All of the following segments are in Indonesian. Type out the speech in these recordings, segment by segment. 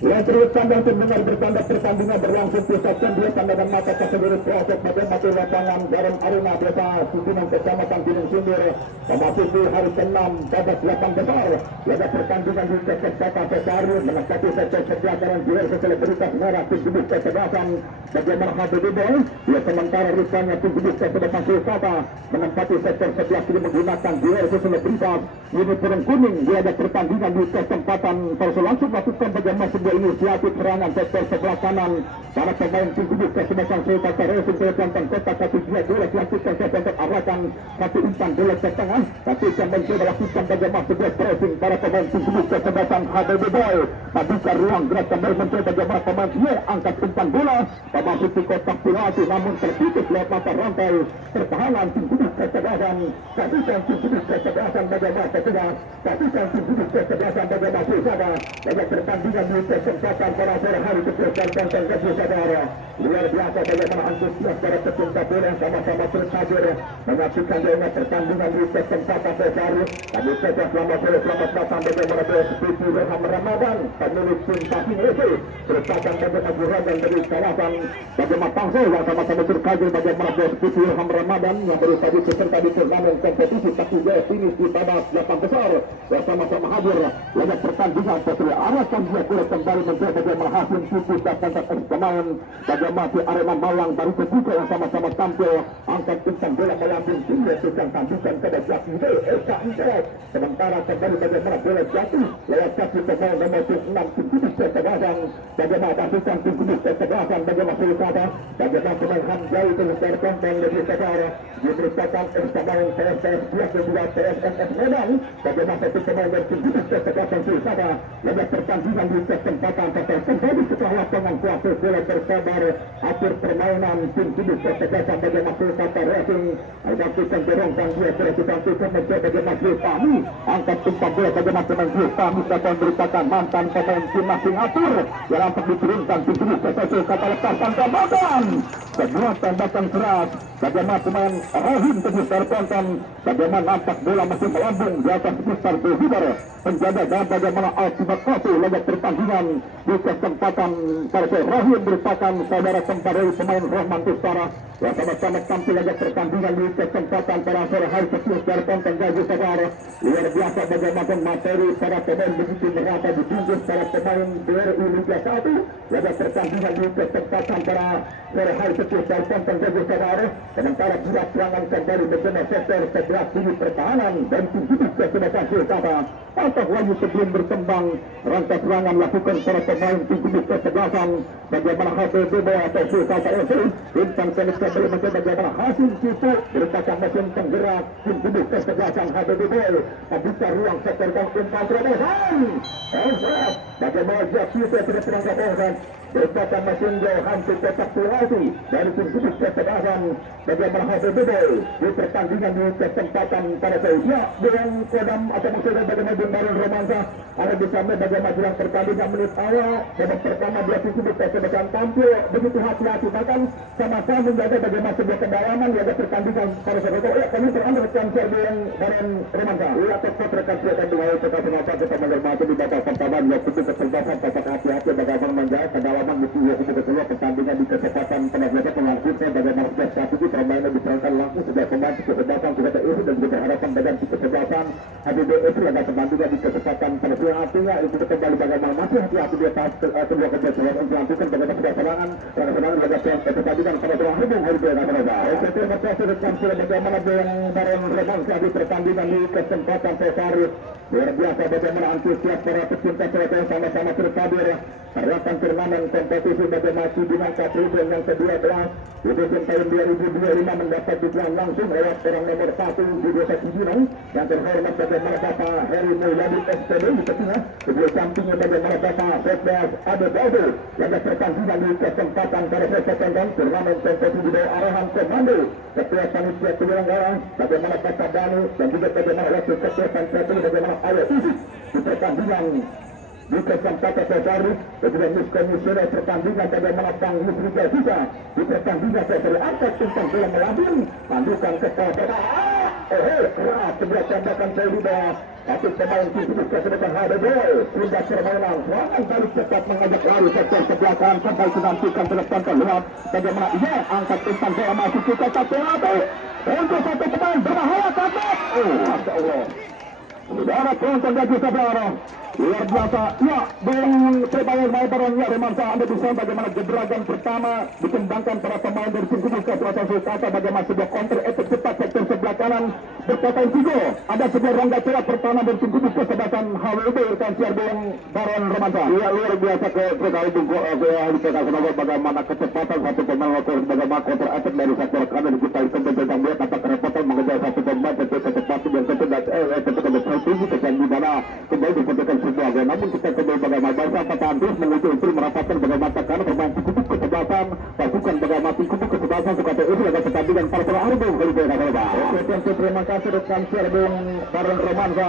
Yang teruskan dan terdengar bertanda pertandingan berlangsung pusatkan dia pandangan mata seluruh proses matematik lapangan Garam Arena Desa Susunan Kecamatan Gunung Sindur memasuki hari ke-6 babak 8 besar. Laga pertandingan di Kecamatan Pesaru menempati sektor sebelah kanan juara selebritas merah tim Gubuk Kecerdasan bagaimana HBDB. Ya sementara rupanya tim Gubuk Kecerdasan Sulkata menempati sektor sebelah kiri menggunakan juara selebritas uniform kuning. Di laga pertandingan di kesempatan terus langsung melakukan bagaimana sebuah inisiatif serangan sektor sebelah kanan para pemain tim Gubuk Kesebelasan Sulkata Racing Kecamatan Kota kaki dia boleh dilakukan untuk arahkan kaki umpan bola ke tengah tapi yang mencoba lakukan bagaimana sebuah pressing para pemain tim Gubuk Kesebelasan HBDB membuka ruang gerak kembali mencoba bagaimana pemain dia angkat umpan bola memasuki kotak penalti namun terputus lewat mata rantai pertahanan tim Gubuk Kesebelasan kedudukan tim Gubuk Kesebelasan bagaimana kedudukan tim Gubuk Kesebelasan bagaimana Sulkata banyak pertandingan di kesempatan para sore hari keputusan konten kasih saudara luar biasa bagaimana antusias para pecinta bola yang sama-sama terus hadir menyaksikan jalannya pertandingan di kesempatan baru. Kami saja selamat sore selamat datang bagaimana seperti Ilham Ramadan pemilik tim Pasir FC merupakan bagaimana juragan dari kawasan bagaimana Tangsel yang sama-sama terkaji bagaimana seperti Ilham Ramadan yang baru saja peserta di turnamen kompetisi Pasir finish di babak 8 besar yang sama-sama hadir laga pertandingan setelah arahkan dia kembali mencoba bagaimana hasil tipis dan pemain bagaimana di Arema Malang baru terbuka yang sama-sama tampil angkat umpan bola melambung tinggi tukang tambukan ke depan Eka Inter sementara kembali bagaimana bola jatuh lewat kaki pemain nomor 6 tim Gubuk Kesebelasan bagaimana tambukan tim Gubuk Kesebelasan bagaimana Sulkata bagaimana pemain Hamzah itu berkonten lebih secara diberikan pemain PSS Biak dan juga PSMS Medan bagaimana satu pemain dari tim Gubuk Kesebelasan Sulkata laga pertandingan di kesempatan terjadi setelah lapangan kuasa bola tersebar akhir permainan tim Gubuk Kesebelasan bagaimana Sulkata Racing lakukan dorongkan dia kita mencoba bagaimana Sulkami angkat umpan bola bagaimana pemain Sulkami akan merupakan mantan pemain timnas Singapura yang dapat diturunkan tim Gubuk Kesebelasan Sulkata lepaskan tembakan sebuah tembakan keras bagaimana pemain Rahim terus terponton bagaimana nampak bola masih melambung di atas besar Gohibar penjaga dan bagaimana akibat satu laga pertandingan di kesempatan Partai Rahim merupakan saudara kembar dari pemain Rahman Tustara yang sama-sama tampil laga pertandingan di kesempatan para sore hari kecil dari konten gaji saudara luar biasa bagaimana materi para pemain begitu merata ditunggu para pemain BRI Liga 1 laga pertandingan di kesempatan para sore hari kecil dari konten gaji saudara sementara bulat serangan kembali bersama sektor sebelah kiri pertahanan dan tim Gubuk Kesebelasan Sulkata atau lagi sebelum berkembang rangka serangan lakukan para pemain tim Gubuk Kesebelasan bagaimana HBDB atau Sulkata FC bintang tenis kembali mencoba bagaimana hasil cukup merupakan mesin penggerak tim Gubuk Kesebelasan HBDB membuka ruang sektor umpan terobosan bagaimana dia kita tidak terangkat bosan merupakan mesin jauh hampir kotak penalti dari tim Gubuk Kesebelasan bagaimana HBDB di pertandingan di kesempatan pada saya dengan kodam atau maksudnya bagaimana Bumbaran Romansa ada di sana bagaimana jelang pertandingan menit awal babak pertama dia tim Gubuk Kesebelasan tampil begitu hati-hati bahkan sama-sama menjaga bagaimana sebuah kedalaman laga pertandingan pada saya kami terangkat rekan Serbian Baran Romansa tepat rekan Serbian dengan tetap mengapa kita menghormati di babak pertama dia Gubuk Kesebelasan tetap hati-hati bagaimana menjaga kedalaman di kedua pertandingan di kesempatan penampilan pengalamannya bagaimana satu itu permainan diterangkan langsung sejak pemain kesebelasan sudah terisi dan juga harapan badan kesebelasan HBDB itu laga pertandingan di kesempatan penampilan artinya itu kembali bagaimana masih hati-hati di atas kedua kebiasaan untuk melakukan bagaimana serangan laga pertandingan pada tulang hubung hari ini terima kasih rekan sudah bagaimana dengan Baron Romansa di pertandingan di kesempatan Pesaru luar biasa bagaimana antusias para pecinta sepak bola sama-sama terhadir perhelatan turnamen kompetisi bagaimana Cibinong Tribun yang ke-12 di musim tahun 2025 mendapat dukungan langsung lewat orang nomor 1 di desa Cibinong yang terhormat bagaimana Bapak Heri Mulyadi SPD di tengah kedua sampingnya bagaimana Bapak Sekdas Ade Baudo laga pertandingan di kesempatan pada kesempatan turnamen kompetisi di bawah arahan komando ketua panitia penyelenggara bagaimana Bapak Danu dan juga bagaimana wakil ketua panitia bagaimana Ayat Fisik di pertandingan di kesempatan Pesaru dan juga miskomisioner pertandingan bagaimana Panglus Liga Kita di pertandingan Pesaru angkat tentang bola melambung pandukan kepala keras sebuah tembakan Seliba. Tapi pemain tim Kubuka sedangkan ada gol. Sudah permainan. Serangan balik cepat mengajak lari sektor sebelah kanan sampai menantikan terdepan terlihat bagaimana ia angkat umpan bola masuk ke kotak penalti. Untuk satu pemain berbahaya katak. Masya Allah. Saudara penonton gaji saudara. Luar biasa. Ya, dengan terbayang main Remansa Anda bisa bagaimana gebrakan pertama dikembangkan para pemain dari tim Kubuka Selatan Sulkata bagaimana sebuah counter attack cepat sektor sebelah kanan berpotensi gol. Ada sebuah rongga cerak pertama dari tim Kubuka Selatan HWB rekan siar dengan Baron Remansa. Ya, luar biasa sekali itu bagaimana kecepatan satu pemain bagaimana counter attack dari sektor kanan kita itu tentang dia tanpa kerepotan mengejar satu pemain kecepatan yang kecepatan tinggi kesan di mana kembali diperhatikan sebuah gol. Namun kita kembali bagaimana bangsa pertahanan terus menuju untuk merapatkan bagaimana karena pemain Kubuka kecepatan pasukan bagaimana Kubuka kecepatan Sulkata itu ada pertandingan para arbong kali ini Oke, terima kasih rekan Sirbung Baron Remansa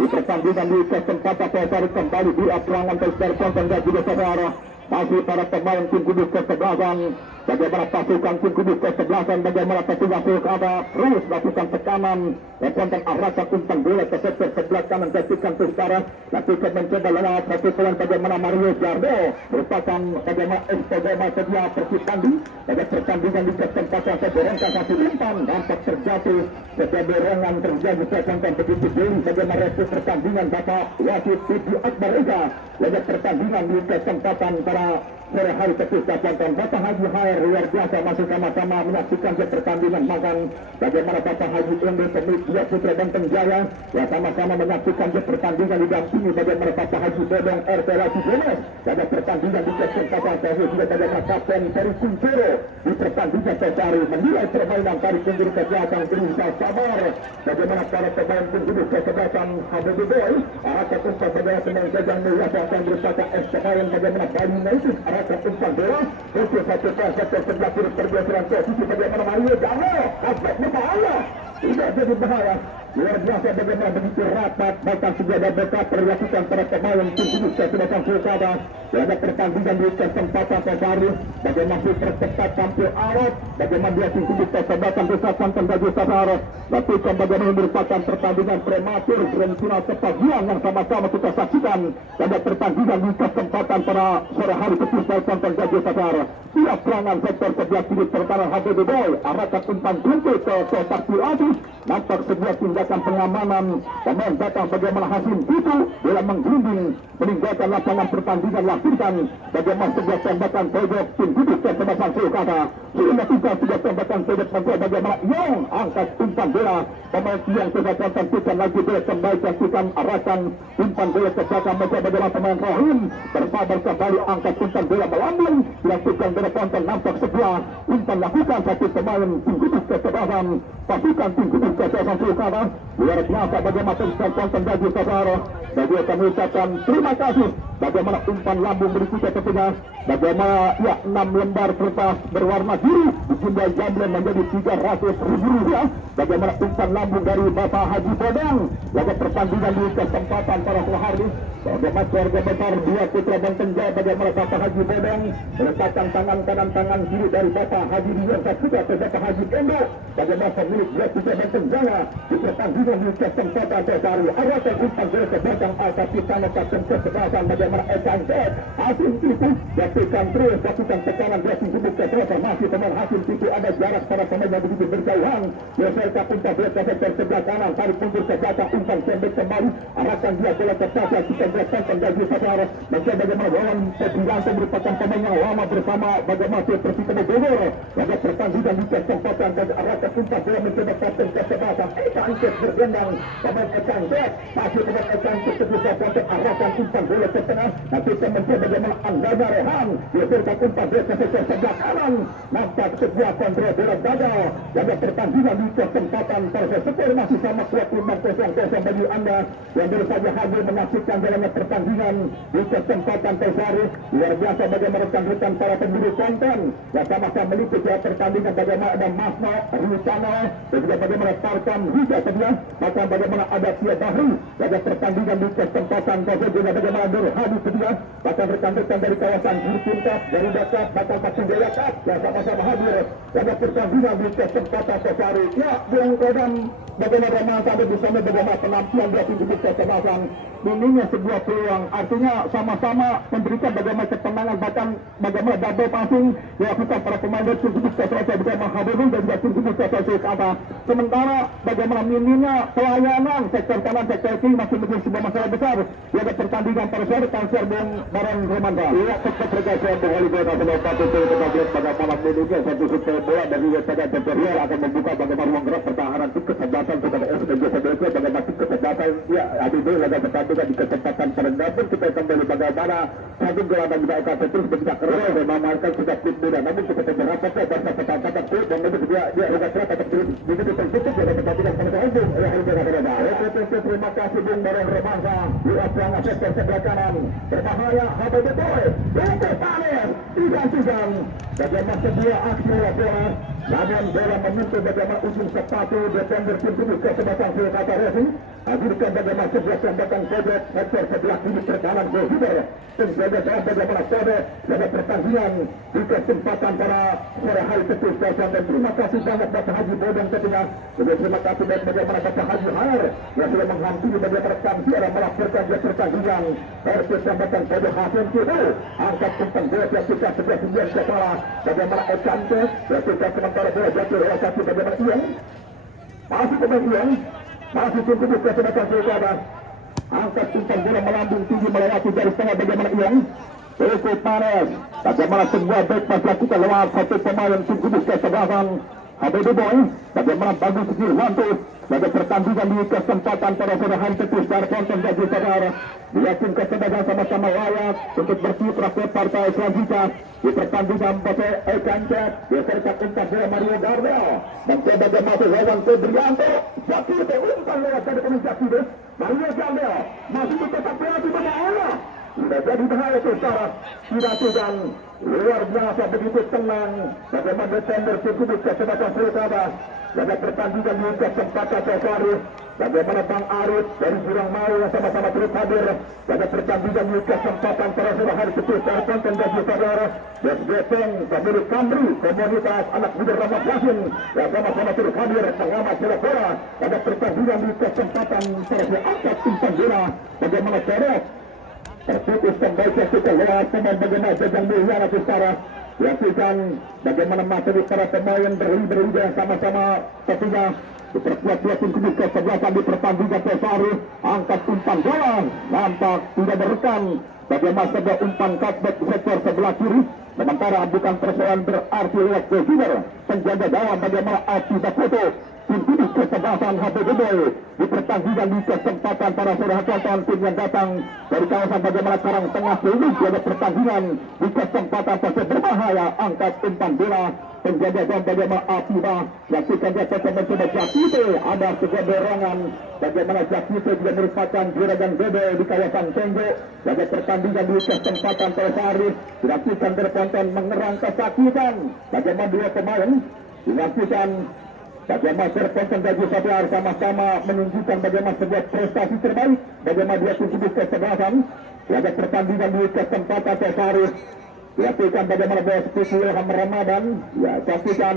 di pertandingan di kesempatan saya kembali di lapangan Telkom dan juga saudara masih para pemain tim Kubuka kesebelasan bagaimana pasukan tim Kubuka kesebelasan bagaimana petugas Sulkata terus melakukan tekanan tentang arahkan umpan bola ke sektor sebelah kanan ketika sekarang lakukan mencoba lewat satu pelan bagaimana Mario Jardo merupakan bagaimana Estogama sedia Persipandi pada pertandingan di kesempatan seberangkan satu umpan dampak terjatuh setiap dorongan terjadi seakan begitu jauh bagaimana restu pertandingan Bapak Wasid Ibu Akbar Ega pada pertandingan di kesempatan para sore hari ketika tonton Bapak Haji Hair luar biasa masih sama-sama menyaksikan pertandingan makan bagaimana Bapak Haji Endo pemilik dia Putra Banteng Jaya ya sama-sama menyaksikan pertandingan didampingi bagaimana Bapak Haji Bodong RT Lasi Gomes pada pertandingan di kesempatan saya juga bagaimana Kapten Ferry Kuncoro di pertandingan Tesari menilai permainan tarik mundur ke belakang berusaha sabar bagaimana para pemain penghubung kesebelasan HBB Boy arah ketumpa bagaimana pemain Jajang Mulia akan berusaha SKM bagaimana Bali United arah umpan bola untuk satu sektor sebelah kiri pergeseran posisi bagaimana Mario Jarno aspeknya bahaya tidak jadi bahaya luar biasa bagaimana begitu rapat bahkan sudah ada backup perlakukan para pemain tim Kubuka Selatan Sulkata ada pertandingan di kesempatan terbaru bagaimana percepat tampil awal bagaimana dia tim Kubuka Selatan Sulkata tenggaju saudara lakukan bagaimana merupakan pertandingan prematur grand final kepagian yang sama-sama kita saksikan pada pertandingan di kesempatan pada sore hari ketika tenggaju saudara siap serangan sektor sebelah kiri pertahanan HBB Boy arahkan umpan pintu ke kotak penalti nampak sebuah tindakan pengamanan pemain datang bagaimana Hasim itu dalam menggelinding meninggalkan lapangan pertandingan lakukan bagaimana sebuah tembakan pojok tim Kubuka Selatan Sulkata sudah melakukan sebuah tembakan pojok mencoba bagaimana yang angkat umpan bola pemain yang sudah tentukan lagi bola kembali tentukan arahkan umpan bola ke belakang mencoba bagaimana pemain Rahim bersabar kembali angkat umpan bola melambung dilakukan bola konten nampak sebuah umpan lakukan satu pemain tim Kubuka Selatan pasukan tim Kubuka Selatan Sulkata luar biasa bagaimana teruskan konten bagi saudara bagi kami ucapkan terima kasih bagaimana umpan lambung berikutnya tentunya bagaimana ya 6 lembar kertas berwarna biru dijumlah jumlah menjadi 300.000 rupiah bagaimana umpan lambung dari Bapak Haji Bodang laga pertandingan di kesempatan para hari bagaimana keluarga besar dua Putra Banteng Jaya bagaimana Bapak Haji Bodang meletakkan tangan kanan tangan kiri dari Bapak Haji Diyansa juga ke Bapak Haji Endo bagaimana pemilik dua Putra Banteng Jaya di pertandingan di kesempatan terbaru arahkan umpan bola ke belakang kapiten kapten kesebelasan bagaimana Ekan Ted Hasim itu lakukan terus lakukan tekanan dia tim Kubuka Selatan masih pemain Hasim itu ada jarak para pemain yang begitu berjauhan geserkan umpan bola ke sektor sebelah kanan tarik mundur ke belakang umpan pendek kembali arahkan dia bola ke belakang kita belakang penjaga saudara macam bagaimana lawan Petrianto merupakan pemain yang lama bersama bagaimana Persitema Bogor pada pertandingan di kesempatan dan arahkan umpan bola mencoba kapten kesebelasan Ekan Ted bergendang pemain Ekan Ted masih pemain Ekan Ted bisa kontak arahkan umpan bola ke tengah nanti kita mencoba bagaimana Andana Rehan geserkan umpan bola ke sektor sebelah kanan nampak sebuah kontrol bola gagal pada pertandingan di kesempatan skor masih sama 25-0 bagi anda yang baru saja hadir menyaksikan jalannya pertandingan di kesempatan terbaru luar biasa bagaimana rekan-rekan para pemburu konten yang sama-sama meliput pertandingan bagaimana ada Masna Rutana dan juga bagaimana Tarkam juga sedia maka bagaimana ada Tia Bahri pada pertandingan di kesempatan terbaru juga bagaimana Nur Hadi sedia bahkan rekan-rekan dari kawasan Jurkuntas dari Dakar bahkan Pasung Jaya Cup yang sama-sama hadir pada pertandingan di kesempatan terbaru ya Bung Kodam bagaimana Raman tadi bersama bagaimana penampilan dia tunjukkan kecerdasan, minimnya sebuah peluang, artinya sama-sama memberikan bagaimana ketenangan, bahkan bagaimana double passing dilakukan para pemain dari tunjukkan kecerdasan bersama Habibul dan juga tunjukkan kecerdasan ke atas. Sementara bagaimana minimnya pelayanan sektor kanan, sektor kiri masih menjadi sebuah masalah besar. Dia ada pertandingan pada sore transfer dengan Baron Romanda. Ia tetap berkaitan dengan Oliver atau Patu kita lihat bagaimana minimnya satu super bola dari Westada Jeperial akan membuka bagaimana ruang gerak pertahanan itu kecerdasan kepada SBJ sebelumnya bagaimana kecerdasan ya Habibul laga pertandingan di kesempatan terendam kita kembali bagaimana satu gelandang juga akan terus bergerak keras dan memamerkan sudah fit muda namun kita berapa bahasa pertandingan itu dan itu dia juga tetap terus begitu tertutup pada pertandingan pada ujung terima kasih Bung Baron Romanda di lapangan sektor sebelah kanan berbahaya Habibul Boy itu panen digantikan bagaimana sebuah aksi bola namun bola menyentuh bagaimana ujung sepatu defender tim tubuh kesebelasan kata Resi hadirkan bagaimana sebuah tembakan pojok sektor sebelah kiri terkanan Gohider penjaga dalam bagaimana kode pada pertandingan di kesempatan para sore hari tetus dan terima kasih banyak Bapak Haji Bodong ketika juga terima kasih dan bagaimana Bapak Haji Har yang sudah menghampiri bagaimana Kamsiara melaporkan dia pertandingan dari tembakan pojok Hasan Kidul angkat tentang bola yang kita 11-9 kepala bagaimana Ekante yang kita sementara bola jatuh oleh satu bagaimana Ian masih pemain Ian masih tunggu buka sebagai Sulkada angkat tentang bola melambung tinggi melewati garis tengah bagaimana Ian cukup panas bagaimana sebuah back pas lakukan lewat satu pemain tunggu buka sebagai Habibul Boy bagaimana bagus skill mantul pada pertandingan di kesempatan pada sore hari tetus dari konten jadi saudara diyakinkan sebagai sama-sama layak untuk berkiprah ke partai selanjutnya di pertandingan pada Ekancet disertai umpan bola Mario Gardel dan coba masuk lawan Febrianto jatuh ke umpan lewat dari pemain jatuh Mario Gardel masih tetap berhati pada Allah sudah jadi bahaya itu secara tidak luar biasa begitu tenang bagaimana defender cukup kesempatan Sulkada pada pertandingan di kesempatan Tosari bagaimana Bang Arif dari Jurang Mau yang sama-sama terus hadir pada pertandingan di kesempatan pada sore hari tetus dari konten bagi saudara Desgeteng pemilik Kamri komunitas anak muda Ramat Yasin yang sama-sama terus hadir pengamat sepak bola pada pertandingan di kesempatan pada angkat umpan bola bagaimana Cerek terputus kembali kita lewat pemain bagaimana Jajang Mulyana Pustara dilakukan bagaimana materi para pemain berliga yang sama-sama tentunya diperkuat dua tim kedua kesebelasan di pertandingan Tosari angkat umpan bola nampak tidak merekam bagaimana sebuah umpan cutback sektor sebelah kiri sementara bukan persoalan berarti lewat Gohider penjaga gawang bagaimana Ati Bakoto tim kudus kesebelasan Habibul Boy di pertandingan di kesempatan para saudara tonton tim yang datang dari kawasan bagaimana Karang Tengah ini ada pertandingan di kesempatan pasir berbahaya angkat umpan bola penjaga gawang bagaimana Atiba lakukan dia tetap mencoba Jakite ada sebuah dorongan bagaimana Jakite juga merupakan juragan gede di kawasan Tenggo pada pertandingan di kesempatan Tosari dilakukan berkonten mengerang kesakitan bagaimana dua pemain dilakukan bagaimana berkonten bagi saudara sama-sama menunjukkan bagaimana sebuah prestasi terbaik bagaimana dia tunjuk kesebelasan pada pertandingan di kesempatan Tosari dilakukan bagaimana bola seperti Ilham Ramadan ya pastikan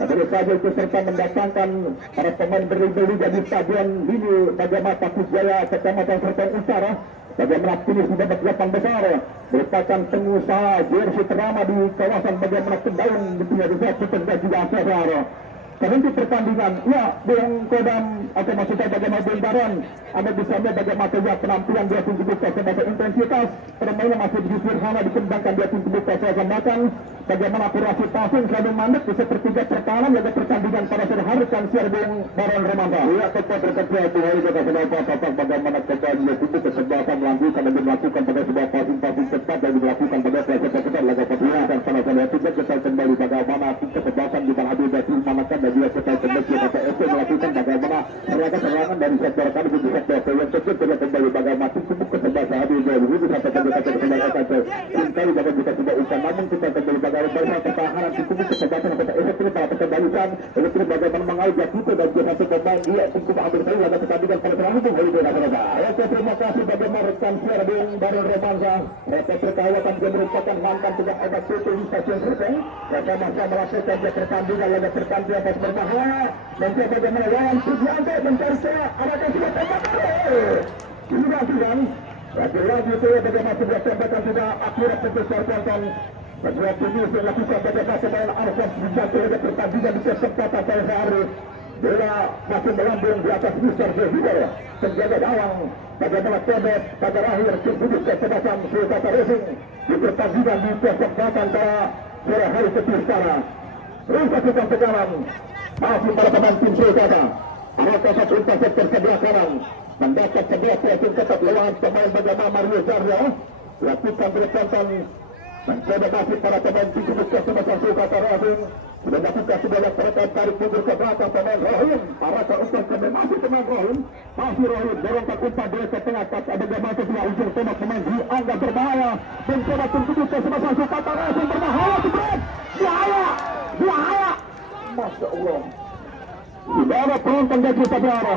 dari saja itu serta mendatangkan para pemain berliga di stadion ini bagaimana Pakus Jaya Kecamatan Serpong Utara bagaimana kini sudah berjalan besar merupakan pengusaha jersey ternama di kawasan bagaimana Kedaun di punya desa dan juga Asasar terhenti pertandingan ya Bung Kodam atau maksudnya bagaimana Bung Baron Anda bisa melihat bagaimana kerja penampilan dia tunjukkan sebagai intensitas permainan masih sederhana dikembangkan dia tunjukkan seakan-akan bagaimana akurasi passing selalu mandek di sepertiga pertahanan pada pertandingan pada sore hari kan siar Bung Baron Romanda ya tetap berkecil itu hari kita sedang papakan bagaimana kembali dia tunjuk kesebelasan melanjutkan dan melakukan pada sebuah passing cepat dan dilakukan pada proses-proses laga pertandingan dan salah-salah tidak kita kembali bagaimana kesebelasan di Bang Abdul Jati manakan dia setelah kembali kata itu melakukan bagaimana serangan dari sektor kami di sektor yang tersebut tidak kembali bagaimana tubuh kesebelasan Habibul Boy itu sampai kita kembali akan kembali bagaimana kita sudah usaha namun kita kembali bagaimana pertahanan tubuh kesebelasan pada itu pada perkembalikan itu bagaimana mengajak kita dan juga satu pemain dia cukup ambil saya pada pertandingan pada terakhir hari ini ya terima kasih bagaimana rekan siar Bung Baron Romansa. Reporter kawakan dia merupakan mantan tukang obat PT di stasiun Serpong. Masa-masa melakukan dia pertandingan laga pertandingan atas berbahaya. Mencoba bagaimana lawan Sugianto mencari celah. Adakah sudah tembakan? Ini gantikan. Lagi-lagi itu bagaimana sebuah tembakan sudah akurat sebesar tonton. Sebuah ini melakukan bagaimana sebuah Arfas Sugianto laga pertandingan di kesempatan pada hari. Bola masih melambung di atas Mister Zahidar. Penjaga gawang bagaimana Tebet pada akhir kebutuh kesempatan Sulkata Racing di pertandingan di kesempatan antara sore hari Tirtana. Terus lakukan tegalan masih para pemain tim Sulkata. Mereka satu sektor sebelah kanan mendapat sebelah pressing ketat lewat pemain bagaimana Mario Jarno. Lakukan berkontan mencoba masih para pemain tim kesempatan Sulkata Racing. Sudah lakukan sebuah pergerakan tarik mundur ke belakang pemain Rohim. Arahkan untuk pemain masih pemain Rohim. Masih Rohim dorong ke umpan dari ke tengah. Ada gambar sebelah ujung tembak pemain dianggap berbahaya. Mencoba tunjuk ke semasa Sulkata Racing berbahaya. Bahaya. Bahaya. Masya Allah. Tidak ada penonton dari saudara.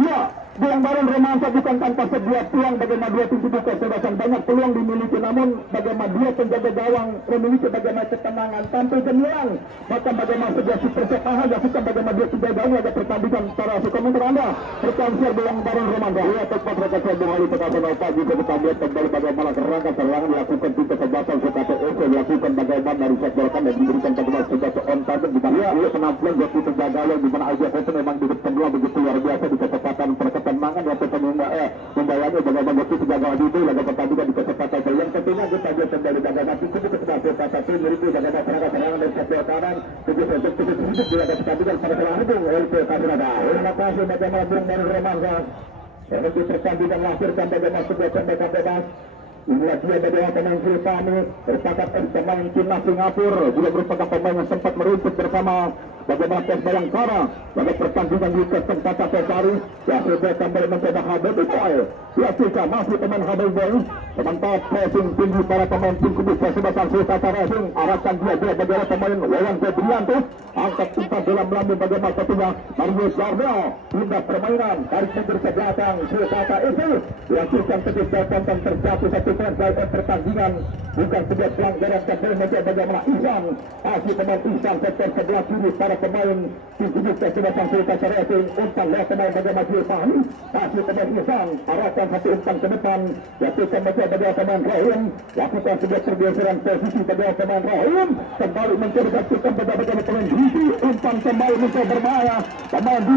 Ya, Bung Baron Romansa bukan tanpa sebuah peluang bagaimana dua tim itu kesebelasan banyak peluang dimiliki, namun bagaimana dua penjaga gawang memiliki bagaimana ketenangan tampil gemilang, bahkan bagaimana sebuah super sepahan dilakukan bagaimana dua penjaga gawang ada pertandingan para komentar Anda rekan siar Bung Baron Romansa. Ya, tepat rekan siar Bung Ali Petasan pagi ke depan dia kembali bagaimana kerangka serangan dilakukan tim kesebelasan Sulkata FC dilakukan bagaimana dari sektorkan dan diberikan bagaimana sebuah on target di mana dia penampilan dua penjaga gawang di mana Asia Foto memang diberikan begitu luar biasa di kesempatan perkembangan yang membayangkan bagaimana waktu penjaga itu laga pertandingan di kesempatan yang tentunya kita dia kembali bagaimana itu kepada Sulkata itu memiliki bagaimana serangan dari sektor kanan begitu untuk di laga pertandingan pada salah Bung LP Kasirada. Terima kasih bagaimana Bung Baron Romansa yang untuk pertandingan lahirkan bagaimana sebuah tembakan bebas. Inilah dia bagaimana pemain Sultani berpakat pemain timnas Singapura juga merupakan pemain yang sempat merumput bersama bagaimana Pes Bayangkara pada pertandingan di kesempatan Pesari. Ya sudah kembali mencoba Habib Boy. Ya kita masih pemain Habib Boy. Sementara pressing tinggi para pemain tim kubus kesebelasan Sulkata Racing. Arahkan dia bagaimana pemain Wawan Febrianto. Angkat umpan dalam lambung bagaimana satunya Mario Jarno. Pindah permainan tarik mundur ke belakang Sulkata itu. Dilakukan ketika tonton terjatuh satu poin dari pertandingan. Bukan sebuah pelanggaran kembali mencoba bagaimana Ihsan. Masih pemain Ihsan sektor sebelah kiri para pemain tim kubus kesebelasan Sulkata Racing. Umpan lewat pemain bagaimana Dio Fahmi. Masih pemain Ihsan. Arahkan satu umpan ke depan. Lakukan mencoba bagaimana pemain Rahim. Lakukan sebuah pergeseran posisi bagaimana pemain Rahim. Kembali mencoba lakukan bagaimana pemain Didi. Umpan kembali mencoba berbahaya. Pemain di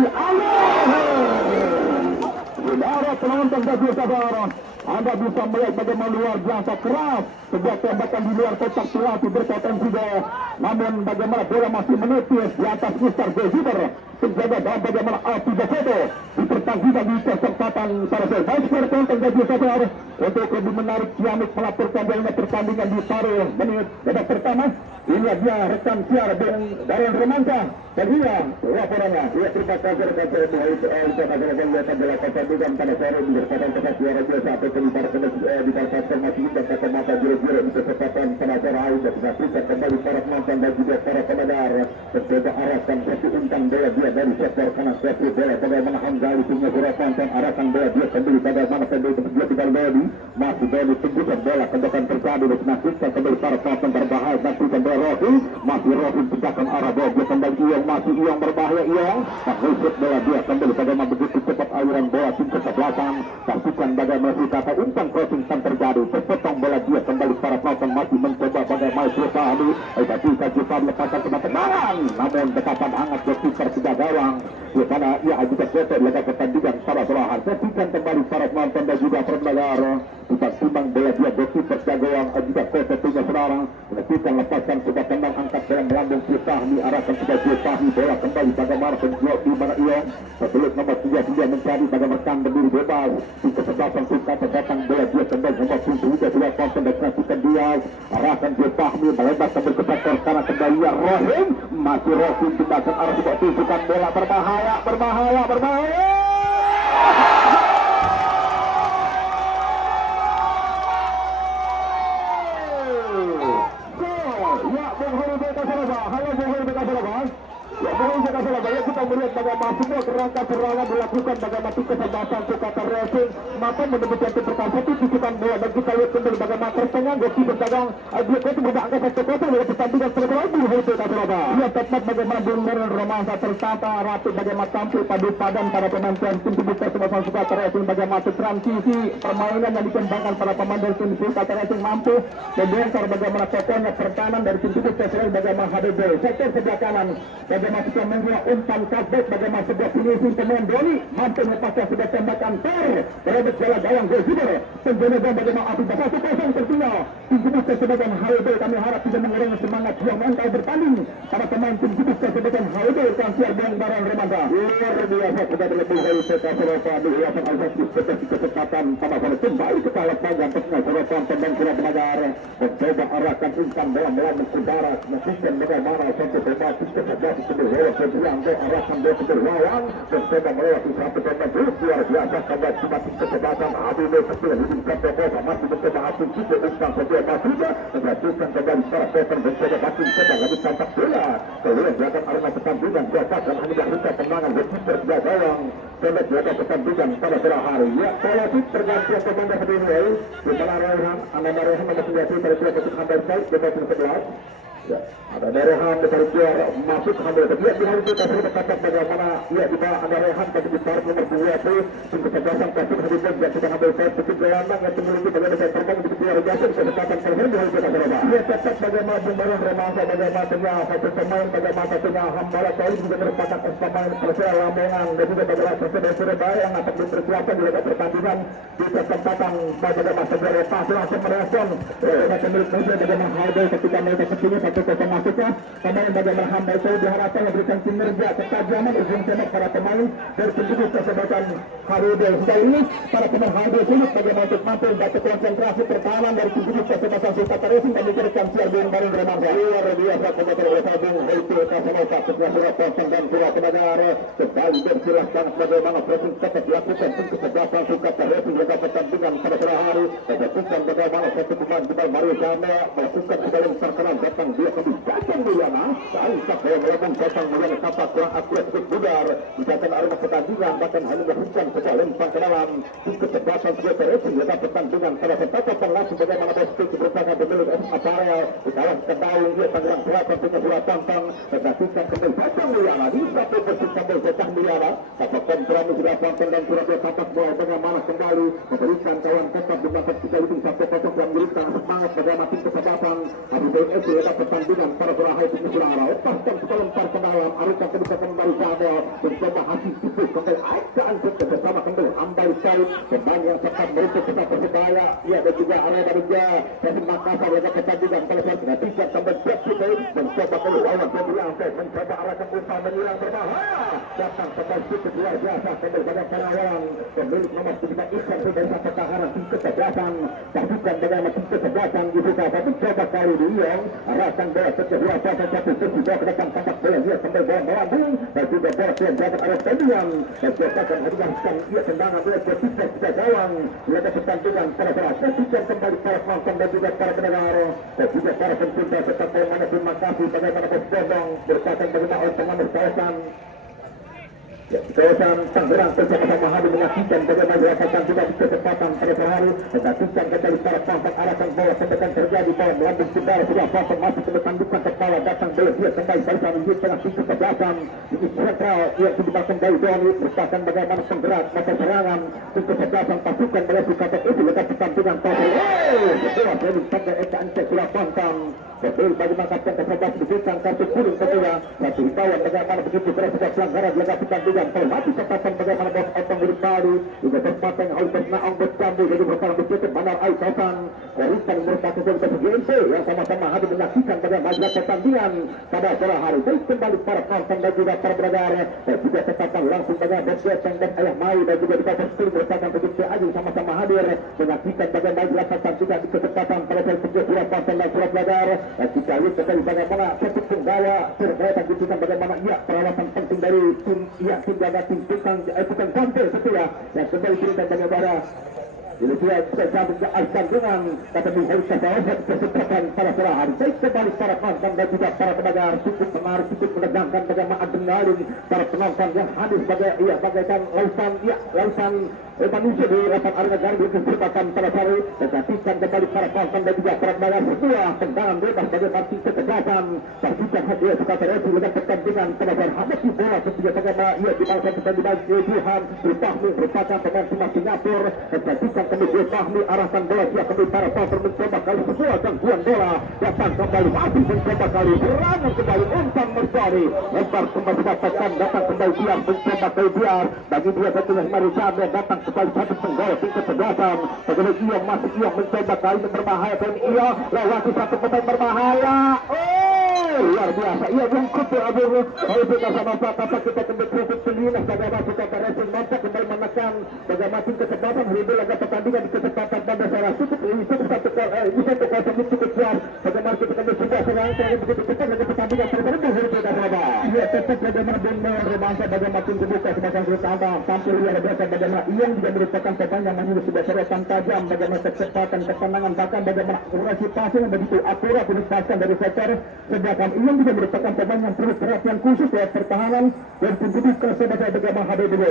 saudara penonton bagi saudara, Anda bisa melihat bagaimana luar biasa keras sebuah tembakan di luar kotak penalti berpotensi gol. Namun bagaimana bola masih menipis di atas Mister Zahidar. Penjaga dan bagaimana Alfi Bokoto di pertandingan di kesempatan para baik penonton bagi saudara untuk lebih menarik kiamik melaporkan bagaimana pertandingan di paruh menit babak pertama. Inilah dia rekan siar Bung Baron Romansa dan ia laporannya. Ia terima kasih rekan saya adalah pertandingan pada sore di kesempatan tempat juara biasa atau para di kesempatan masih dan kacamata juru-juru di kesempatan pada sore hari dan bisa kembali para penonton dan juga para pendengar mencoba arahkan satu umpan bola dia dari sektor kanan satu bola bagaimana Hamzali punya gerakan dan arahkan bola dia kembali bagaimana kembali dia tinggal Bedi masih Bedi tembuskan bola kendokan terjadi dan menakutkan kembali para penonton berbahaya menakutkan bola Rohim masih Rohim pindahkan arah bola dia kembali Iyong masih Iyong berbahaya Iyong menghusut bola dia kembali bagaimana begitu cepat aliran bola tim ke belakang saksikan bagaimana Sulkata umpan crossing tan terjadi terpotong bola dia kembali para penonton masih mencoba bagaimana Sulkata tapi Kajipar lepaskan kena tendangan namun dekatan hangat ke kiper tiga gawang di mana ia juga selesai laga pertandingan pada selahan saksikan kembali para penonton dan juga pendengar kita timbang bola dia ke kiper tiga gawang juga selesai tiga sekarang lakukan lepaskan sudah tendang angkat dalam lambung Fahmi arahkan sudah Fahmi bola kembali bagaimana penjual di mana ia sebelum nomor 3 mencari bagaimana rekan berdiri bebas di kesebelasan Sulkata datang bola dia kembali nomor 7 sudah penonton dan saksikan dia arahkan Fahmi melebar kembali ke sektor kanan kembali Rohim masih Rohim tindakan arah sudah tujukan bola berbahaya melihat bagaimana semua kerangka serangan dilakukan bagaimana kesebelasan Sukata Racing mampu menembus yang pertama satu tujukan bola dan kita lihat kembali bagaimana pertanyaan Gosi berdagang dia itu berangkat satu kota dengan pertandingan terlebih dahulu Surabaya. Ia tepat bagaimana Bundaran Romansa tertata rapi bagaimana tampil padu padan pada pemain tim tubuh kesebelasan Sukata Racing bagaimana transisi permainan yang dikembangkan para pemain dari tim Sukata Racing mampu membongkar bagaimana kokohnya pertahanan dari tim tubuh kesebelasan bagaimana HDB sektor sebelah kanan bagaimana kita menjual umpan kabet bagaimana sebuah finishing pemain Doni mampu melepaskan sebuah tembakan terhadap bola gawang Gosiber penjaga bagaimana api basah 1-0 tentunya tim tubuh kesebelasan HDB kami harap tidak mengurangi semangat yang mental bertanding para pemain tim tubuh kesebelasan HDB Kansiar Bundaran Remaja luar biasa sudah berlebih dari PK Surabaya di hiasan Al-Fasih seperti kecepatan pada pada kembali ke talak panjang pesnya Surabaya tendang kira Remaja mencoba arahkan umpan bola melawan udara memastikan bagaimana sampai berbasis kesebelasan kedua sebelum ke arahkan bola ke lawan mencoba melewati satu pemain luar biasa kembali semakin kesebelasan Adi Mesir hidupkan Tokosa masih mencoba atur juga umpan sebuah masuknya menjatuhkan kembali para peter mencoba batin sedang lagi tampak bola keluar belakang arena pertandingan biasakan hanya dahulukan tendangan berkiper sebelah gawang pendek belakang pertandingan pada sore hari ya politik pergantian komandan kedua di mana Rehan Anda Rehan nomor 9 dari klub untuk Hampir Said di nomor 11 ya, ada Rehan dari keluar masuk Hampir Said dia harus kita berkata bagaimana ya kita ada Rehan tapi di start nomor 2 itu tim kesebelasan kasih hadir dan kita Hampir Said tim gelandang yang memiliki bagaimana saya terbang di luar biasa kesempatan terhadap di kita berubah dia tetap bagaimana Bundaran Remaja bagaimana tengah satu pemain bagaimana tengah Hambara Said juga merupakan pemain Persela Lamongan dan juga bagaimana Persela Surabaya yang akan dipersiapkan di laga pertandingan di kesempatan bagaimana sebuah rotasi langsung merespon pemilik muda bagaimana Haldol ketika mereka kesini satu kosong masuknya pemain bagaimana Hambara Said diharapkan memberikan kinerja ketajaman ujung tembak para pemain dari penduduk kesebelasan Haldol sejauh ini para pemain Haldol sulit bagaimana untuk mampu batu konsentrasi pertahanan dari penduduk kesebelasan Sukata Racing dan diberikan siar Bundaran Remaja luar biasa komentar Wasabung Haitu Kasamota setelah surat kosong dan surat negara kembali bersilahkan bagaimana proses tetap dilakukan tim kesebelasan Sukata Racing juga pertandingan pada sore hari melakukan bagaimana satu pemain kita Mario Jana melakukan kembali terkenal datang dia kembali datang Mulyana dan saya melakukan datang Mulyana kata kurang atletik budar misalkan arena pertandingan bahkan hanya melakukan sebuah lempang ke dalam tim kesebelasan Sukata Racing juga pertandingan pada pertandingan langsung bagaimana posisi berusaha pemilik acara di dalam kedaung dia Tangerang Selatan punya dua tampang melakukan kembali datang Mulyana di satu posisi sambil datang Mulyana kata kontrami sudah tonton dan sudah dia tapak bola bagaimana kembali memberikan kawan tetap di belakang kita itu satu kosong yang memberikan semangat bagaimana tim kesebelasan Habibie FC lepas pertandingan para berakhir tim Surabaya lepaskan kita lempar ke dalam Arika kedua kembali Samuel mencoba hasil tipis kembali akan bersama kembali Ambai Said pemain yang tetap merupakan kita Persebaya ia dan juga Arena Raja Persib Makassar lepas pertandingan pada saat tidak kembali kita mencoba keluar mencoba arahkan usaha menyerang berbahaya datang kembali kita luar biasa kembali pada Karawang pemilik nomor 3 Ikan dari satu pertahanan tim kesebelasan pastikan bagaimana tim kesebelasan di sisa tapi coba kali ini yang arahkan bola setiap dua pasang satu sudah ke depan tampak bola dia kembali bola melambung dan juga bola yang dapat arah stadion dan siapkan haruskan ia tendangan bola ke tiga gawang laga pertandingan pada saat pastikan kembali para penonton dan juga para pendengar dan juga para pencinta serta pemain terima kasih bagaimana bersondong berkaitan bagaimana oleh pengamat kawasan kawasan Tangerang bersama-sama hari menyaksikan bagaimana dirasakan juga di kecepatan pada hari menyaksikan kembali para pangkat arahkan bola sampai terjadi bola melambung saudara sudah pasang masuk ke tandukan kepala datang bola dia kembali barisan di tengah tim kesebelasan di sentral yang sudah kembali Doni merupakan bagaimana penggerak masa serangan tim kesebelasan pasukan Malaysia kata itu lepas pertandingan pada setelah dari pada EKNC sudah pantang betul bagi mengatakan kesebelasan diberikan kartu kuning kedua satu kawan bagaimana begitu bersedia pelanggaran lepas pertandingan mati catatan bagaimana bos Otong Berpadu juga berpatang Albert Naong bercambu jadi bersama bercukup Bandar Air Kausan Warisan merupakan sebuah GMP yang sama-sama hadir menyaksikan bagaimana majelis pertandingan pada sore hari dan kembali para penonton dan juga para beragara dan juga catatan langsung bagaimana bos Geteng dan Ayah Mai dan juga di kawasan Stul merupakan begitu Aji sama-sama hadir menyaksikan bagaimana majelis pertandingan di kesempatan pada sore surat penonton dan surat beragara dan kita lihat kembali bagaimana satu penggawa terkait dengan bagaimana ia perawatan penting dari tim ia tim jaga tim tukang sampai setelah yang kembali cerita bagaimana Ini dia terjadi keagangan kata harus kesalahan kesempatan para perahan. Baik kembali para penonton dan juga para pendengar cukup menarik, cukup menegangkan bagaimana adrenalin para penonton yang hadir bagaikan lautan manusia di lapangan arena Garbi kesempatan para perahan. Tetapikan kembali para penonton dan juga para pendengar sebuah tendangan bebas bagaimana ketegasan persiskan hadir suka terjadi dengan pertandingan pada berhadapi bola setiap bagaimana ia dibalas pertandingan Johan Rupahmi merupakan pemain timnas Singapura. Tetapikan kemudian Fahmi arahkan bola dia kembali para pasar mencoba kali kedua gangguan bola datang kembali masih mencoba kali serangan kembali umpan Mersari lempar kembali dapatkan datang kembali Biar mencoba kali Biar bagi dia satunya Marisabel datang kembali satu penggol tingkat kedasan bagaimana ia masih mencoba kali berbahaya dan ia lewati satu pemain berbahaya. Luar biasa ia bungkut ya Abu kalau kita sama-sama kata kita kembali profit sendiri bagaimana kita racing mantap kembali menekan bagaimana kesempatan hingga laga pertandingan di kesempatan pada saya cukup ini cukup satu kuasa cukup kuat bagaimana kita kembali sebuah serangan yang begitu cepat laga pertandingan terbaru kita berada ia tetap bagaimana benar remasa bagaimana tim terbuka sebagai utama tampil luar biasa bagaimana ia juga merupakan pemain yang masih sudah serotan tajam bagaimana kecepatan ketenangan bahkan bagaimana akurasi passing yang begitu akurat dilepaskan dari sektor sedangkan ia juga merupakan pemain yang perlu perhatian khusus ya pertahanan dan terbuka sebagai bagaimana HDBW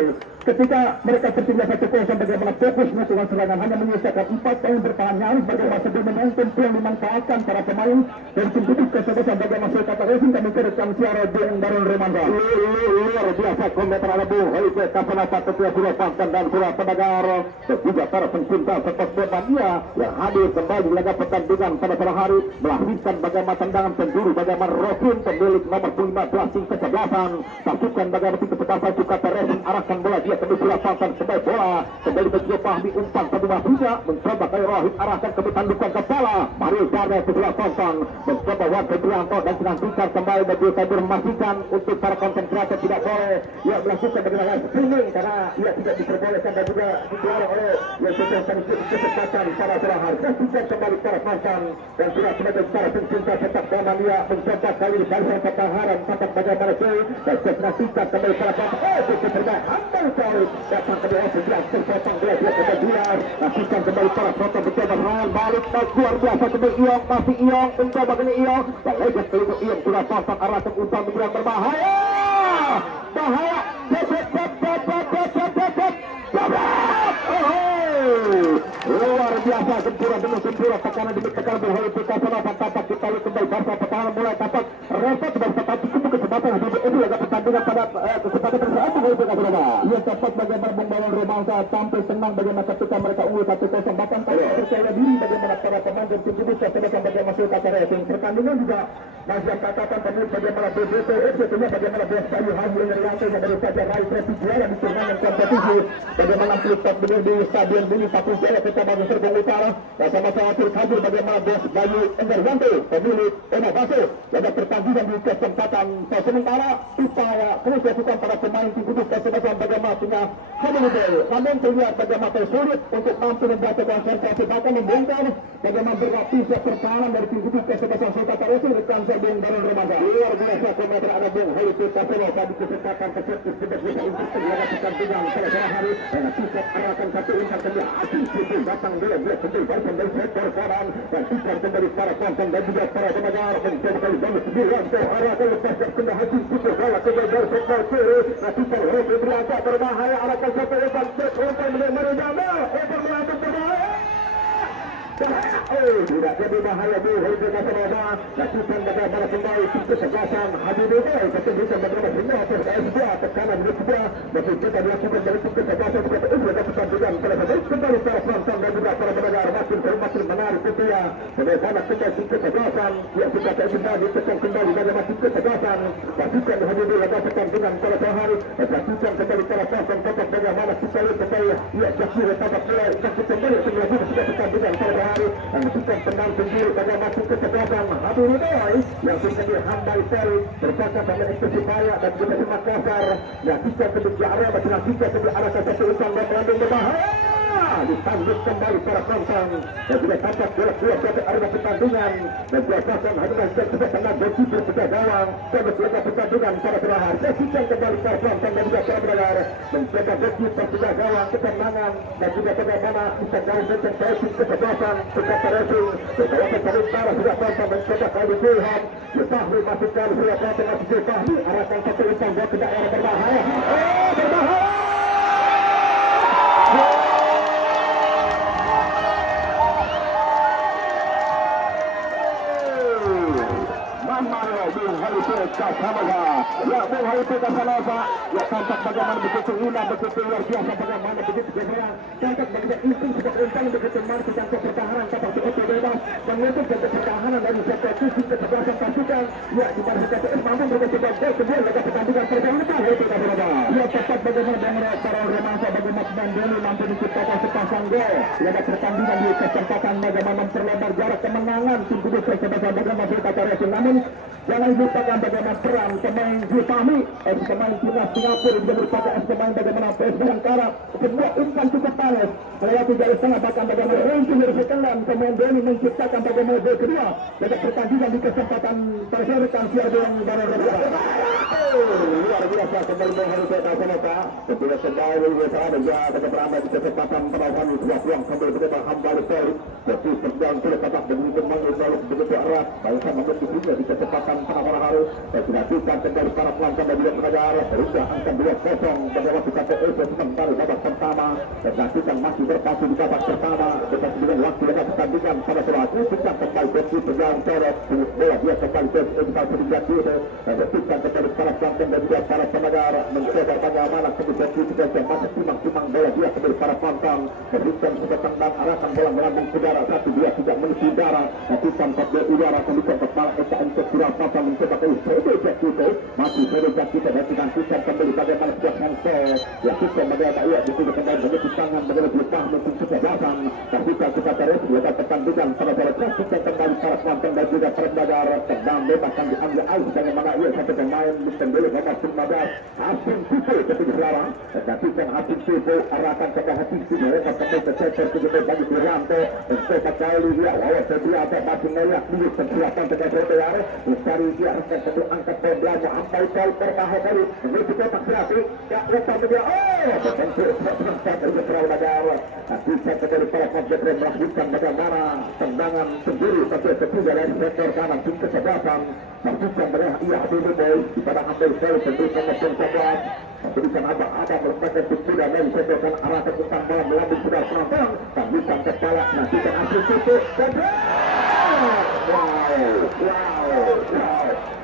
ketika mereka tertinggal 1-0 bagaimana fokus melakukan serangan hanya menyisakan 4 poin bertahan nyaris bagaimana sebelum momentum yang dimanfaatkan para pemain dan terbuka sebesar bagaimana kata racing kami kerekam siara dengan Baron Remanda luar biasa komentar Abu Haike Kapanata ketua Surah Pantan dan Surah Pendagar dan juga para pencinta sepak bola dia yang hadir kembali di laga pertandingan pada pada hari melahirkan bagaimana tendangan penjuru bagaimana Rokin pemilik nomor 15 tingkat kesebelasan pasukan bagaimana tingkat petasan suka racing arahkan bola dia ke Surah Pantan sebagai bola kembali bagi Fahmi umpan pada Mahfudha mencoba kali Rohit arahkan ke tandukan kepala Mario Darda sebelah Pantan mencoba Warga Brianto dan senantikan kembali bagi Sabir memastikan untuk para konsentrator tidak boleh ia melakukan bagaimana streaming karena ia tidak diperbolehkan dan juga dilarang oleh yang sudah kesempatan para terakhir pastikan kembali para Pantan dan sudah sebagai para pencinta sepak bola dia mencoba kali Salsa Pataharan tempat bagaimana itu dan senantikan kembali para Pantan itu terbaik hampir kali datang ke bawah sebelah terpotong dia kemudian pastikan kembali para Pantan mencoba serangan balik luar biasa kembali Iong masih Iong mencoba kali Iong dan legas kelima Iong sudah pasang arahkan umpan yang berbahaya bahaya luar biasa sempurna dengan sempurna tekanan demi tekanan berhari kita sama tapak kita lihat kembali bangsa pertahanan mulai tapak repot dan tetapi cukup kesempatan ini laga pertandingan pada kesempatan tersebut dari kita berada ia dapat bagaimana membangun Romansa tampil tenang bagaimana ketika mereka unggul 1-0 bahkan kalau percaya diri bagaimana para pemain dan tim kita sedangkan bagaimana masuk kata racing pertandingan juga masih catatan pemain bagaimana BBT tentunya bagaimana Bos Bayu Haji Rianto yang baru saja raih trofi juara di turnamen kompetisi bagaimana klub top di Stadion Bumi Patung Jaya Kecamatan Serpong Utara sama-sama turut hadir bagaimana Bos Bayu Rianto pemilik inovasi laga pertandingan di kesempatan sementara upaya terus dilakukan para pemain tim kudus kesempatan bagaimana punya Hamilton namun terlihat bagaimana sulit untuk mampu membaca konsentrasi bahkan membongkar bagaimana berlapis pertahanan dari tim kudus kesempatan Sultan Racing rekan Bung Baron Remanda luar biasa komentar ada Bung Haiti Kapelo tadi kesempatan kesetis tidak bisa untuk laga pertandingan pada hari dan tiket arahkan satu umpan kembali itu datang dia kembali barisan dari sektor kanan dan tiket kembali para konten dan juga para pendengar mencoba kali bagus bilang ke arahkan lepas kembali hati itu bola kembali dari sektor kiri tiket Rocky berlangkah berbahaya arahkan satu umpan menjama umpan melangkah berbahaya tidak jadi bahaya bu Haiti Kapelo lakukan bagaimana kembali kesebelasan Habibullah kesembuhan bagaimana semua sebuah tekanan di sebuah masih kita dilakukan dari kesebelasan seperti itu laga pertandingan kembali para penonton dan juga para pendengar makin menarik itu ya bagaimana kembali kesebelasan yang kita kembali tekan kembali bagaimana kesebelasan pastikan Habibullah laga pertandingan pada hari pastikan kembali para penonton tetap bagaimana kita lihat kembali ya Jakir tetap mulai kembali setelah pertandingan pada hari dan kita tenang sendiri pada masuk ke sebelah Habibullah yang menjadi handal seri berpakat dengan Persibaya dan juga di Makassar yang kita kedua arah bagi kita kedua arah satu umpan dan berbahaya Ditanggung kembali para penonton dan juga tampak bola keluar dari arena pertandingan dan biasakan hanya sesuai dengan begitu berpecah gawang dan berpecah pertandingan pada berakhir. Saksikan kembali para penonton dan juga para pendengar menjaga begitu berpecah gawang ketenangan dan juga bagaimana bisa dari konsentrasi kecerdasan serta racing kedatangan sementara sudah penonton mencoba kali Ilham Fahmi masukkan sudah penonton masih Fahmi arahkan satu umpan buat ke daerah berbahaya. Berbahaya. Ya, Bung Haritu Kasanova, ya tampak bagaimana begitu indah, begitu luar biasa, bagaimana begitu gemerang, tampak bagaimana insting sebuah umpan begitu mantap jangkau pertahanan, tampak begitu bebas, menutup jangkau pertahanan dari sektor fisik kesebelasan pasukan, ya di mana KPS mampu begitu gol kedua laga pertandingan pertama Haritu Kasanova. Ya tampak bagaimana para remaja bagaimana Mandeli mampu menciptakan sepasang gol, laga pertandingan di kesempatan bagaimana memperlebar jarak kemenangan tim Kudus kesebelasan bagaimana Kata Racing. Namun jangan lupakan bagaimana peran pemain Fahmi, pemain timnas Singapura juga merupakan pemain bagaimana PS Bayangkara. Sebuah umpan cukup panas melewati garis tengah, bahkan bagaimana Randy Hirsekelan pemain Deni menciptakan bagaimana gol kedua dalam pertandingan di kesempatan perserekan Siargong Barat. Luar biasa kembali menghadapi Kasanova. Ketika kembali berada dan berada di kesempatan penawaran sebuah peluang kembali bersama Hambali Poli. Jadi sedang sudah dapat begitu mengejar begitu erat. Bangsa mengerti juga di kesempatan penawaran harus dan dilakukan kembali para pelanggan dan juga pengajar sehingga angka 2-0 melewati KPS sementara babak pertama dan nantikan masih berpacu di babak pertama dengan dengan waktu dengan pertandingan pada saat itu kita kembali besi pegang corot bola dia kembali besi kita sedikit itu dan nantikan kembali para pelanggan dan juga para pengajar mencoba bagaimana kemudian kita masih timang-timang bola dia kembali para pelanggan berikan sebatang dan arahkan bola melambung ke darat 1-2 tidak menuju darat nantikan pada udara kembali kepala kita untuk berapa mencoba ke itu masih sejak kita dengan kita kembali bagaimana sebuah handball ya kita bagaimana ia disuruh kembali begitu tangan bagaimana berpah mungkin kesebelasan tapi kita terus melihat pertandingan pada kita kembali para penonton dan juga pendengar sedang bebaskan diambil alih bagaimana ia satu pemain kembali nomor 15 Hasim Sifu ketika selarang tetapi kan Hasim Sifu arahkan kepada Hasim Sifu mereka kembali ke center ketika bagi Wiranto dan setiap kali dia wawas sedia atau masih melihat dulu persiapan dengan Rotear mencari dia akan satu angkat belanja sampai kali berbahaya kali menuju kotak serati ya lepas dia bentuk sebentar dari Peral Negara tapi saya kembali para objek yang melakukan bagaimana tendangan sendiri tapi ketiga dari sektor kanan tim kesebelasan maksudnya mereka ia dulu boy di pada ambil kali tentu nomor 11 berikan apa merupakan tidak dari sektor kanan arah ke utang bola melambung sudah penonton dan bukan kepala nantikan hasil itu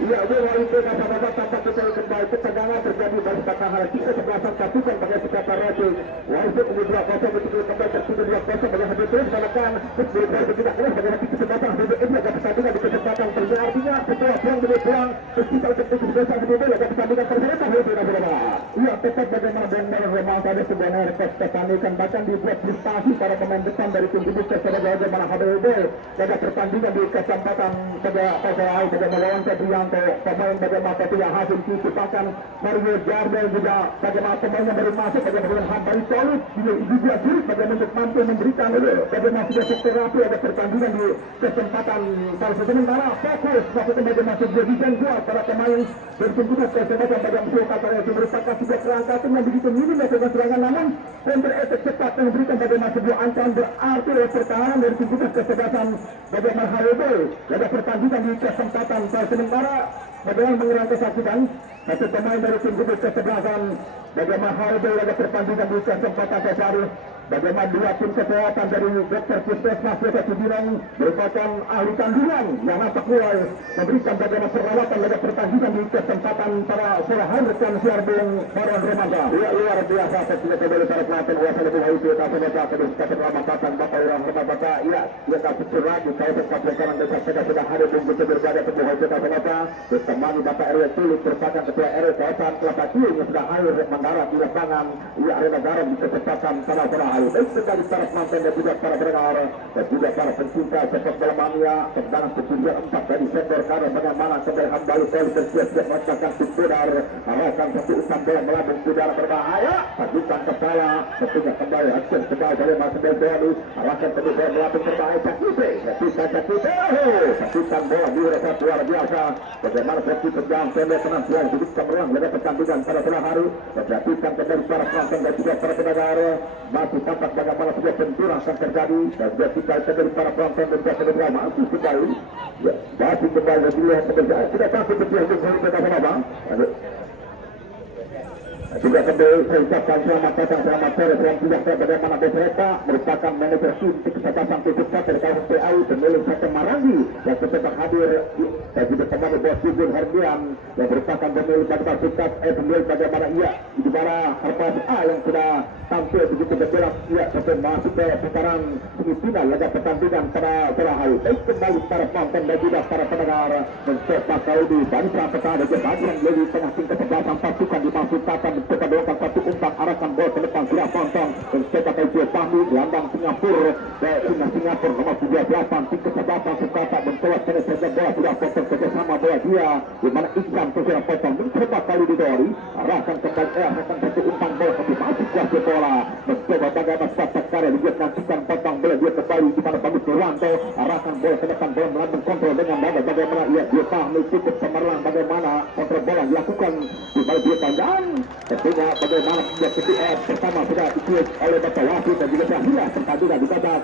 ya bola itu kata-kata tampak kita kembali ketegangan terjadi dari kata hal kita sebelasan satukan pakai sekata racing wasit kemudian kosong betul kembali tersudah 2-0 bagi hadir terus menekan terus berikutnya tidak boleh bagi hati kesempatan hadir ini agak pertandingan di kesempatan terjadi artinya setelah pulang demi pulang tersisa untuk kesempatan hadir agak pertandingan terjadi itu dah berapa ya tetap bagaimana benar memang ada sebenarnya request pertandingan bahkan dibuat prestasi para pemain depan dari tim Kudus sebagai bagaimana hadir pada pertandingan di kesempatan pada melawan Febrianto pemain bagaimana yang hasil cuci bahkan Mario Jardel juga bagaimana pemain yang baru masuk bagaimana Hambali Solid juga sulit bagaimana untuk mampu memberikan bagaimana sudah terapi ada pertandingan di kesempatan pada sementara fokus maksudnya bagaimana sudah desain buat para pemain bertumbuh kesempatan bagaimana sudah kata itu merupakan sebuah kerangkatan yang begitu minim melakukan serangan namun counter attack cepat yang memberikan bagaimana sebuah ancaman berarti oleh pertahanan dari tumbuh kesebelasan bagaimana Harobe ada pertandingan di kesempatan pada sementara bagaimana mengurangi kesakitan satu pemain dari tim Kudus kesebelasan bagaimana Harobe ada pertandingan di kesempatan Fesari bagaimana dua tim kesehatan dari Dr. Puskesmas Desa Cibinong merupakan ahli kandungan yang nampak mulai memberikan bagaimana perawatan pada pertandingan di kesempatan para Surahan rekan Siargong Barat Remaja. Ya luar biasa ketika kembali para penonton wassalamualaikum warahmatullahi wabarakatuh. Kedua Ramadan Bapak Irang Remaja ya yang kasih curah di kawasan Kabupaten Desa Sega sudah hadir untuk berbagai ketua kita Remaja ditemani Bapak RW Tulis merupakan ketua RW kawasan Kelapa Tiung yang sudah hadir mendarat di lapangan ya arena garam di kesempatan pada berbahaya. Baik sekali para penonton dan juga para pendengar dan juga para pencinta sepak bola mania sedang ketinggian 4 dari sender karena bagaimana kembali kembali kali bersiap-siap melakukan pudar arahkan satu umpan bola melambung udara berbahaya padukan kepala tentunya kembali action kembali dari Mas Beli arahkan kedua bola melambung berbahaya Cakite padukan bola di rasa luar biasa bagaimana versi berjalan pendek penampilan hidup cemerlang pada pertandingan pada tengah hari perhatikan kembali para penonton dan juga para pendengar masih tampak bagaimana sebuah benturan akan terjadi dan juga kita dari para penonton dan juga pendengar masih kembali ya, masih kembali dan dilihat pekerjaan tidak takut berpihak untuk berita apa juga kembali saya ucapkan selamat datang selamat sore dan tidak saya bagaimana beserta merupakan manajer tim kesehatan tutup dari kawasan PAU pemilik Sate Marangi yang tetap hadir dan juga teman bos Subun Herdian yang merupakan pemilik bagaimana sukat pemilik bagaimana ia di mana Harpas A yang sudah tampil begitu bergerak ia sampai masuk ke putaran semifinal laga pertandingan pada sore hari. Baik kembali para penonton dan juga para pendengar mencoba kali di barisan pertahanan dan bagian lebih tengah tim kesebelasan pasukan dimasukkan mencoba doakan satu umpan arahkan bola ke depan sudah tonton mencoba kali Fahmi gelandang Singapura Singapura nomor 38 tim kesebelasan Sukata mencoba penetrasi bola sudah potong kerjasama bola dia di mana Iksan sudah potong mencoba kali didori arahkan kembali arahkan satu umpan bola tapi masih kuasa bola mencoba bagaimana Sata Karya dia nantikan potong bola dia kembali di mana Bagus Nurwanto arahkan bola ke depan bola melambung kontrol dengan bagaimana dia Fahmi cukup cemerlang bagaimana kontrol bola dilakukan di balik dia panjang tentunya bagaimana dia pertama sudah ikut oleh Bapak Wasit dan juga Syahila pertandingan di babak